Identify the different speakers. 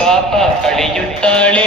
Speaker 1: ಪಾಪ ಕಳೆಯುತ್ತಾಳೆ